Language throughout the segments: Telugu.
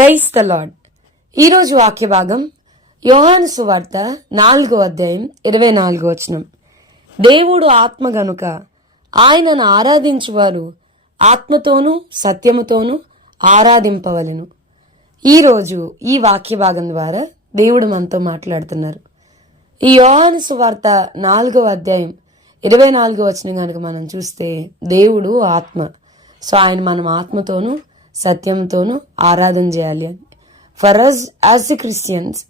ప్రైస్ ద లాడ్ ఈరోజు వాక్య భాగం యోహాను సువార్త నాలుగో అధ్యాయం ఇరవై నాలుగో వచనం. దేవుడు ఆత్మ గనుక ఆయనను ఆరాధించువారు ఆత్మతోనూ సత్యముతోనూ ఆరాధింపవలెను. ఈరోజు ఈ వాక్య భాగం ద్వారా దేవుడు మనతో మాట్లాడుతున్నారు. ఈ యోహాను సువార్త నాలుగో అధ్యాయం ఇరవై నాలుగో వచనం కనుక మనం చూస్తే దేవుడు ఆత్మ. సో ఆయన మనం ఆత్మతోనూ సత్యంతోనూ ఆరాధన చేయాలి. అని for us as a Christians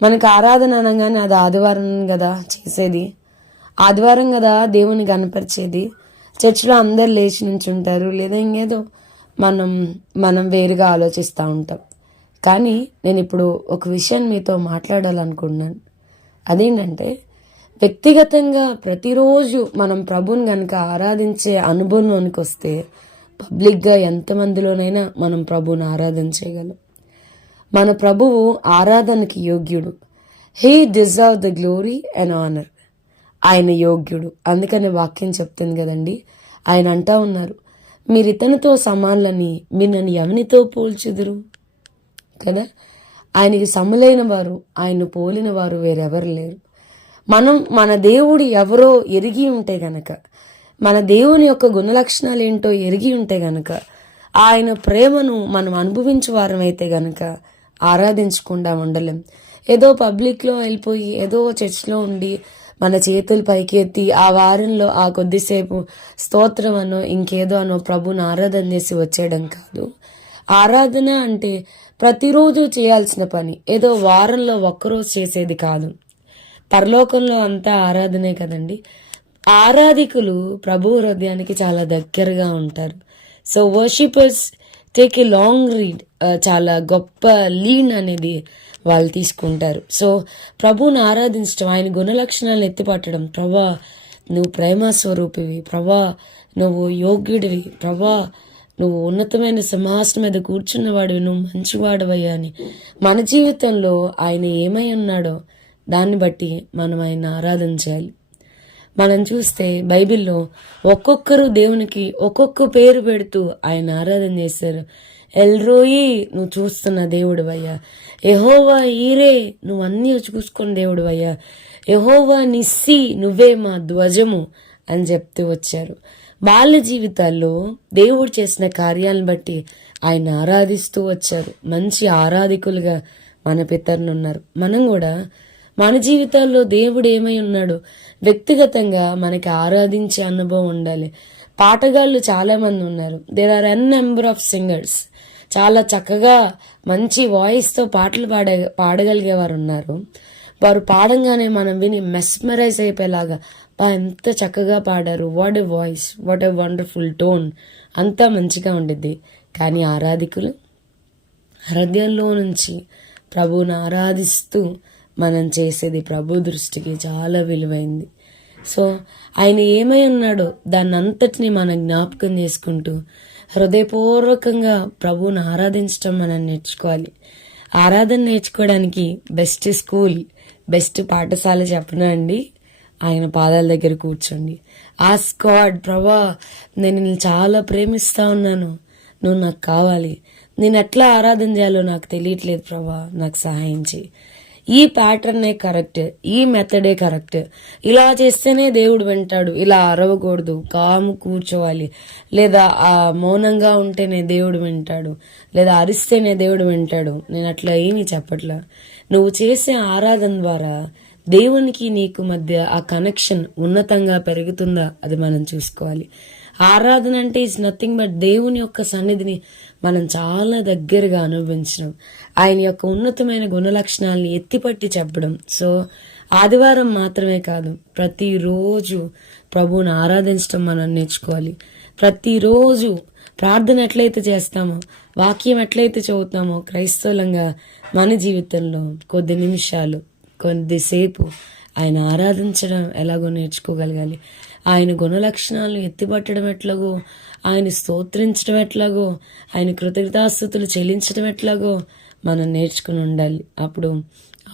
మనకు ఆరాధన అనగానే అది ఆదివారం కదా చేసేది. ఆదివారం కదా దేవుని కనపరిచేది. చర్చిలో అందరు లేచి నుంచుంటారు. లేదా ఇంకేదో మనం మనం వేరుగా ఆలోచిస్తూ ఉంటాం. కానీ నేను ఇప్పుడు ఒక విషయం మీతో మాట్లాడాలనుకుంటున్నాను. అదేంటంటే వ్యక్తిగతంగా ప్రతిరోజు మనం ప్రభుని కనుక ఆరాధించే అనుభవంలోనికి వస్తే పబ్లిక్గా ఎంతమందిలోనైనా మనం ప్రభుని ఆరాధన చేయగలం. మన ప్రభువు ఆరాధనకి యోగ్యుడు. He deserve the glory and honour ఆయన యోగ్యుడు. అందుకని వాక్యం చెప్తుంది కదండి. ఆయన అంటా ఉన్నారు మీరు ఇతనితో సమానులని మీరు నన్ను ఎవనితో పోల్చుదురు? కదా? ఆయనకి సములైన వారు ఆయన పోలిన వారు వేరెవరు లేరు. మనం మన దేవుడు ఎవరో ఎరిగి ఉంటే గనక మన దేవుని యొక్క గుణలక్షణాలు ఏంటో ఎరిగి ఉంటే గనక ఆయన ప్రేమను మనం అనుభవించే వారమైతే గనక ఆరాధించకుండా ఉండలేం. ఏదో పబ్లిక్లో వెళ్ళిపోయి ఏదో చర్చ్లో ఉండి మన చేతులు పైకెత్తి ఆ వారంలో ఆ కొద్దిసేపు స్తోత్రం అనో ఇంకేదో అనో ప్రభుని ఆరాధన చేసి వచ్చేయడం కాదు. ఆరాధన అంటే ప్రతిరోజు చేయాల్సిన పని. ఏదో వారంలో ఒక్కరోజు చేసేది కాదు. పరలోకంలో అంతా ఆరాధనే కదండి. ఆరాధికులు ప్రభు హృదయానికి చాలా దగ్గరగా ఉంటారు. So worshippers take a long read చాలా గొప్ప లీన్ అనేది వాళ్ళు తీసుకుంటారు. సో ప్రభువుని ఆరాధించడం ఆయన గుణలక్షణాలను ఎత్తిపట్టడం ప్రభా నువ్వు ప్రేమ స్వరూపివి ప్రభా నువ్వు యోగ్యుడివి ప్రభా నువ్వు ఉన్నతమైన సింహాసనం మీద కూర్చున్నవాడివి నువ్వు మంచివాడవయ్యా అని మన జీవితంలో ఆయన ఏమై ఉన్నాడో దాన్ని బట్టి మనం ఆయన ఆరాధన చేయాలి. మనం చూస్తే బైబిల్లో ఒక్కొక్కరు దేవునికి ఒక్కొక్క పేరు పెడుతూ ఆయన ఆరాధన చేశారు. ఎల్రోయి నువ్వు చూస్తున్న దేవుడు అయ్యా. ఎహోవా ఈరే నువ్వు అన్నీ చూసుకున్న దేవుడు అయ్యా. ఎహోవా నిస్సి నువ్వే మా ధ్వజము అని చెప్తూ వచ్చారు. బాల్య జీవితాల్లో దేవుడు చేసిన కార్యాలను బట్టి ఆయన ఆరాధిస్తూ వచ్చారు. మంచి ఆరాధికులుగా మన పితరులు ఉన్నారు. మనం కూడా మన జీవితాల్లో దేవుడు ఏమై ఉన్నాడు? వ్యక్తిగతంగా మనకి ఆరాధించే అనుభవం ఉండాలి. పాటగాళ్ళు చాలామంది ఉన్నారు. There are N number of singers చాలా చక్కగా మంచి వాయిస్తో పాటలు పాడే పాడగలిగేవారు ఉన్నారు. వారు పాడంగానే మనం విని మెస్మరైజ్ అయిపోయేలాగా బా ఎంత చక్కగా పాడారు. What a voice what a wonderful tone అంతా మంచిగా ఉండిద్ది. కానీ ఆరాధికులు హృదయంలో నుంచి ప్రభువుని ఆరాధిస్తూ మనం చేసేది ప్రభు దృష్టికి చాలా విలువైంది. సో ఆయన ఏమై ఉన్నాడో దాన్ని అంతటిని మనం జ్ఞాపకం చేసుకుంటూ హృదయపూర్వకంగా ప్రభువుని ఆరాధించడం మనం నేర్చుకోవాలి. ఆరాధన నేర్చుకోవడానికి బెస్ట్ స్కూల్ బెస్ట్ పాఠశాల చెప్పనా అండి? ఆయన పాదాల దగ్గర కూర్చోండి. ఆ స్కాడ్ ప్రభా నేను నిన్ను చాలా ప్రేమిస్తా ఉన్నాను. నువ్వు నాకు కావాలి. నేను ఎట్లా ఆరాధన చేయాలో నాకు తెలియట్లేదు ప్రభా. నాకు సహాయం చేయి. ఈ ప్యాటర్నే కరెక్ట్ ఈ మెథడే కరెక్ట్ ఇలా చేస్తేనే దేవుడు వింటాడు. ఇలా అరవకూడదు. కాము కూర్చోవాలి. లేదా ఆ మౌనంగా ఉంటేనే దేవుడు వింటాడు. లేదా అరిస్తేనే దేవుడు వింటాడు. నేను అట్లా ఏమీ చెప్పట్లా. నువ్వు చేసే ఆరాధన ద్వారా దేవునికి నీకు మధ్య ఆ కనెక్షన్ ఉన్నతంగా పెరుగుతుందా? అది మనం చూసుకోవాలి. ఆరాధన అంటే ఈజ్ నథింగ్ బట్ దేవుని యొక్క సన్నిధిని మనం చాలా దగ్గరగా అనుభవించడం. ఆయన యొక్క ఉన్నతమైన గుణలక్షణాలని ఎత్తిపట్టి చెప్పడం. సో ఆదివారం మాత్రమే కాదు ప్రతిరోజు ప్రభువుని ఆరాధించడం మనం నేర్చుకోవాలి. ప్రతిరోజు ప్రార్థన ఎట్లయితే చేస్తామో వాక్యం ఎట్లయితే చదువుతామో క్రైస్తవులంగా మన జీవితంలో కొద్ది నిమిషాలు కొద్దిసేపు ఆయన ఆరాధించడం ఎలాగో నేర్చుకోగలగాలి. ఆయన గుణలక్షణాలను ఎత్తిపట్టడం ఎట్లాగో? ఆయన స్తోత్రించడం ఎట్లాగో? ఆయన కృతజ్ఞతాస్థుతులు చెల్లించడం ఎట్లాగో? మనం నేర్చుకుని ఉండాలి. అప్పుడు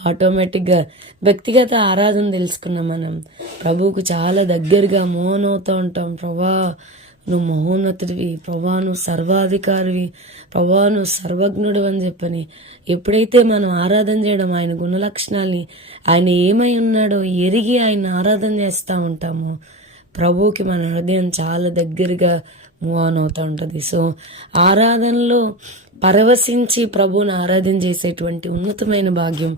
ఆటోమేటిక్గా వ్యక్తిగత ఆరాధన తెలుసుకున్నాం మనం. ప్రభువుకు చాలా దగ్గరగా మోహనవుతూ ఉంటాం. ప్రభా నువ్వు మహోన్నతుడివి. ప్రభా నువ్వు సర్వాధికారివి. ప్రభా నువ్వు సర్వజ్ఞుడు అని చెప్పని ఎప్పుడైతే మనం ఆరాధన చేయడం ఆయన గుణలక్షణాల్ని ఆయన ఏమై ఉన్నాడో ఎరిగి ఆయన ఆరాధన చేస్తూ ఉంటామో. ప్రభువుకి మన హృదయం చాలా దగ్గరగా మూవ్ ఆన్ అవుతూ ఉంటుంది. సో ఆరాధనలో పరవశించి ప్రభువుని ఆరాధన చేసేటువంటి ఉన్నతమైన భాగ్యం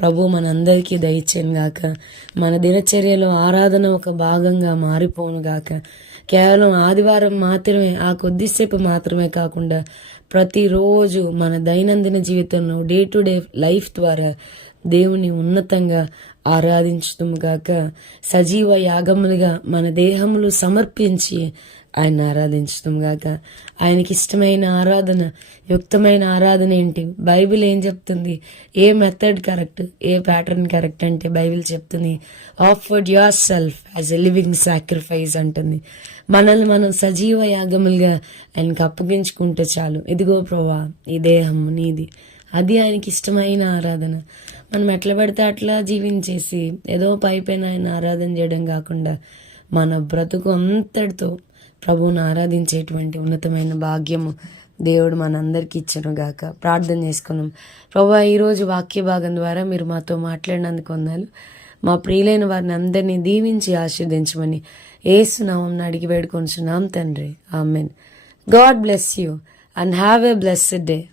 ప్రభు మనందరికీ దయచేయను గాక. మన దినచర్యలో ఆరాధన ఒక భాగంగా మారిపోను గాక. కేవలం ఆదివారం మాత్రమే ఆ కొద్దిసేపు మాత్రమే కాకుండా ప్రతిరోజు మన దైనందిన జీవితంలో డే టు డే లైఫ్ ద్వారా దేవుని ఉన్నతంగా ఆరాధించటము గాక. సజీవ యాగములుగా మన దేహములు సమర్పించి ఆయన ఆరాధించడం గాక. ఆయనకి ఇష్టమైన ఆరాధన యుక్తమైన ఆరాధన ఏంటి? బైబిల్ ఏం చెప్తుంది? ఏ మెథడ్ కరెక్ట్? ఏ ప్యాటర్న్ కరెక్ట్ అంటే బైబిల్ చెప్తుంది offered yourself as a living sacrifice అంటుంది. మనల్ని మనం సజీవ యాగములుగా ఆయనకి అప్పగించుకుంటే చాలు. ఇదిగో ప్రోవా ఈ దేహం నీది. అది ఆయనకి ఇష్టమైన ఆరాధన. మనం ఎట్లా పడితే అట్లా జీవించేసి ఏదో పైపైన ఆయన ఆరాధన చేయడం కాకుండా మన బ్రతుకు అంతటితో ప్రభువును ఆరాధించేటువంటి ఉన్నతమైన భాగ్యము దేవుడు మనందరికీ ఇచ్చను గాక. ప్రార్థన చేసుకున్నాం. ప్రభా ఈరోజు వాక్య భాగం ద్వారా మీరు మాతో మాట్లాడినందుకు వందాలు మా ప్రియులైన వారిని అందరినీ దీవించి ఆశీర్దించమని ఏసునామం అడిగి వేడుకొంచున్నాం తండ్రి. Amen. God bless you and have a blessed day.